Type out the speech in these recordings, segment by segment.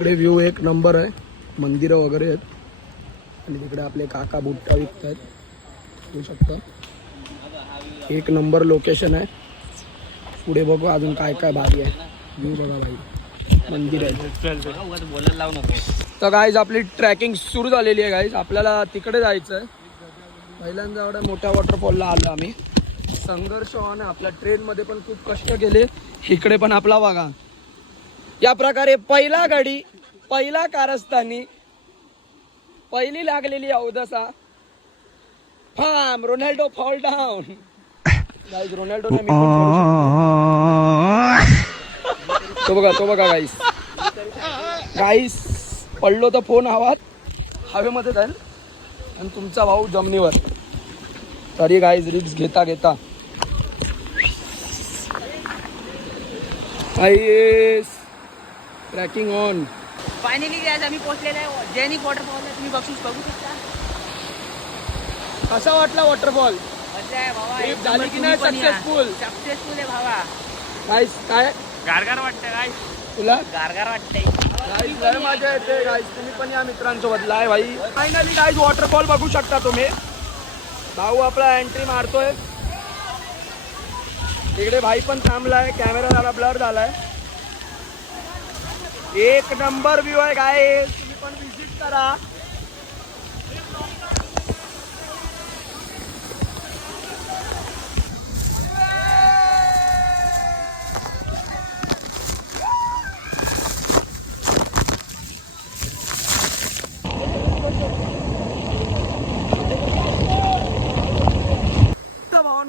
इकडे व्ह्यू एक नंबर आहे, मंदिरं वगैरे आहेत आणि तिकडे आपले काका बुट्टा विकत आहेत, बघू शकता. एक नंबर लोकेशन आहे. पुढे बघू अजून काय काय भारी आहे. व्ह्यू बघा भाई, मंदिर आहे. तर गाईज आपली ट्रॅकिंग सुरू झालेली आहे गाईज. आपल्याला तिकडे जायचं आहे. पहिल्यांदा एवढ्या मोठ्या वॉटरफॉलला आलो आम्ही. संघर्ष ऑन आहे आपल्या. ट्रेनमध्ये पण खूप कष्ट केले. इकडे पण आपला बघा या प्रकारे पहिला गाडी, पहिला कारस्थानी, पहिली लागलेली अवदसा. फाम Ronaldo fall down. Guys Ronaldo नाही, मी पण तो बघा गाईस. गाईस पडलो तर फोन हवेमध्ये जाईल आणि तुमचा भाऊ जमिनीवर. तरी गाईज रिक्स घेता घेता ट्रॅकिंग ऑन. फायनली गाइस आम्ही पोहोचलेलो आहे जेनिक वॉटरफॉलला. तुम्ही बघू शकता. कसा वाटला वॉटरफॉल? मजा आहे भावा. ट्रिप झाली की नाही सक्सेसफुल? सक्सेसफुल आहे भावा. गाईस काय गारगार वाटतंय गाइस. तुला? गारगार वाटतंय गाईस लय मजा येते गाईस. तुम्ही पण या मित्रांसोबत. लाय भाई फायनली गाईस वॉटरफॉल बघू शकता तुम्ही. भाऊ आपला एंट्री मारतोय. इकडे भाई पण थांबलाय. कॅमेरा झाला ब्लर झालाय. एक नंबर व्ह्यू आहे गाईस. तुम्ही पण विजिट करा.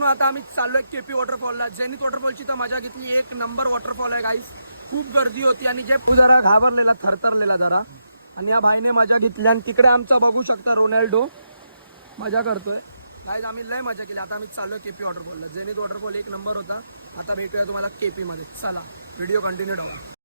आता आम्ही चाललोय केपी वॉटरफॉलला. जेनिथ वॉटरफॉलची तर मजा घेतली. एक नंबर वॉटरफॉल आहे गाईस. खूप गर्दी होती आणि जे जरा घाबरलेला, थरथरलेला जरा. आणि या भाईने मजा घेतली. आणि तिकडे आमचा बघू शकता रोनाल्डो मजा करतोय. गाईस आम्ही लय मजा केली. आता आम्ही चाललोय केपी वॉटरफॉलला. जेनिथ वॉटरफॉल एक नंबर होता. आता भेटूया तुम्हाला केपी मध्ये. चला व्हिडिओ कंटिन्यू ठेवा.